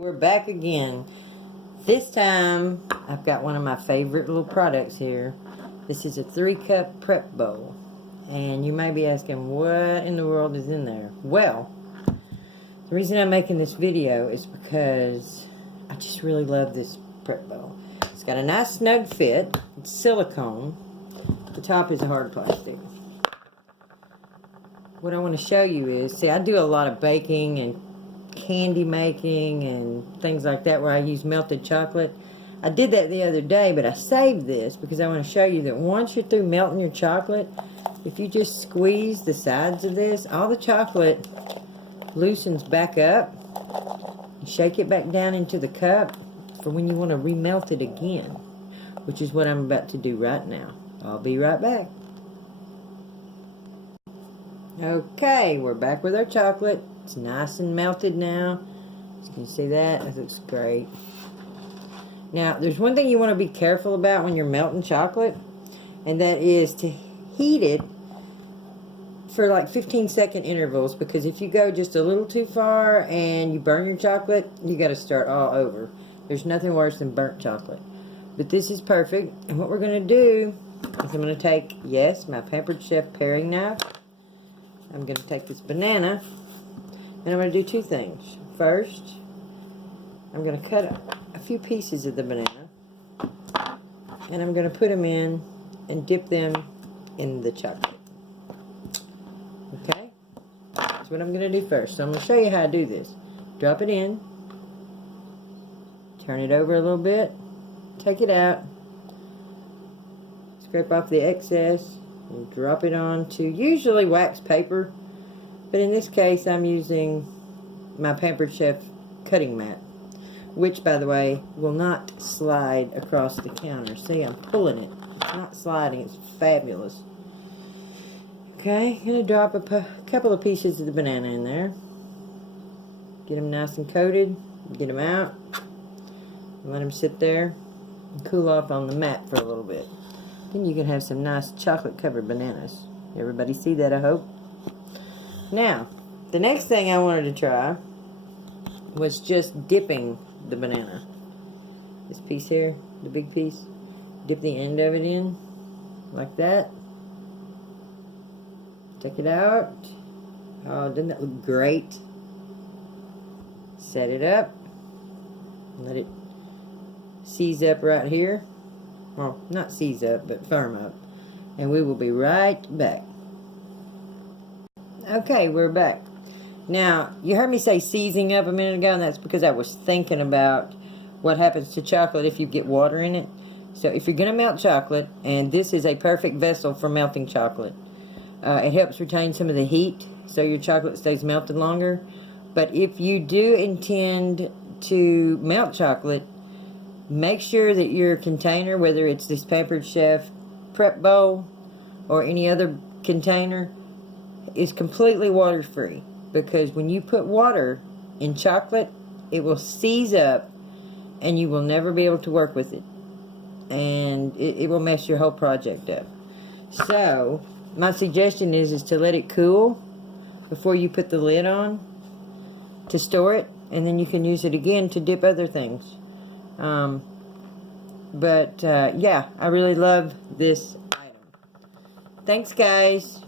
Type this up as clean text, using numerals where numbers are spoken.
We're back again. This time I've got one of my favorite little products here. This is a 3-cup prep bowl. And you may be asking, what in the world is in there? Well, the reason I'm making this video is because I just really love this prep bowl. It's got a nice snug fit. It's silicone. The top is a hard plastic. What I want to show you is, see, I do a lot of baking and candy making and things like that where I use melted chocolate. I did that the other day, but I saved this because I want to show you that once you're through melting your chocolate, if you just squeeze the sides of this, all the chocolate loosens back up. You shake it back down into the cup for when you want to remelt it again, which is what I'm about to do right now. I'll be right back. Okay, we're back with our chocolate. It's nice and melted now. As you can see that looks great. Now, there's one thing you want to be careful about when you're melting chocolate, and that is to heat it for like 15-second intervals, because if you go just a little too far and you burn your chocolate, you got to start all over. There's nothing worse than burnt chocolate. But this is perfect, and what we're going to do is I'm going to take, yes, my Pampered Chef paring knife. I'm going to take this banana, and I'm going to do two things. First, I'm going to cut a few pieces of the banana, and I'm going to put them in and dip them in the chocolate. Okay? That's what I'm going to do first. So I'm going to show you how to do this. Drop it in, turn it over a little bit, take it out, scrape off the excess, and drop it onto usually wax paper, but in this case I'm using my Pampered Chef cutting mat, which, by the way, will not slide across the counter. See, I'm pulling it. It's not sliding. It's fabulous. Okay, I'm going to drop a couple of pieces of the banana in there. Get them nice and coated. Get them out. And let them sit there and cool off on the mat for a little bit. Then you can have some nice chocolate-covered bananas. Everybody see that, I hope? Now, the next thing I wanted to try was just dipping the banana. This piece here, the big piece, dip the end of it in like that. Take it out. Oh, doesn't that look great? Set it up. Let it seize up right here. Well, not seize up, but firm up. And we will be right back. Okay, we're back. Now, you heard me say seizing up a minute ago, and that's because I was thinking about what happens to chocolate if you get water in it. So if you're going to melt chocolate, and this is a perfect vessel for melting chocolate, it helps retain some of the heat so your chocolate stays melted longer. But if you do intend to melt chocolate, make sure that your container, whether it's this Pampered Chef prep bowl or any other container, is completely water-free. Because when you put water in chocolate, it will seize up and you will never be able to work with it. And it will mess your whole project up. So, my suggestion is to let it cool before you put the lid on to store it. And then you can use it again to dip other things. Yeah, I really love this item. Thanks, guys.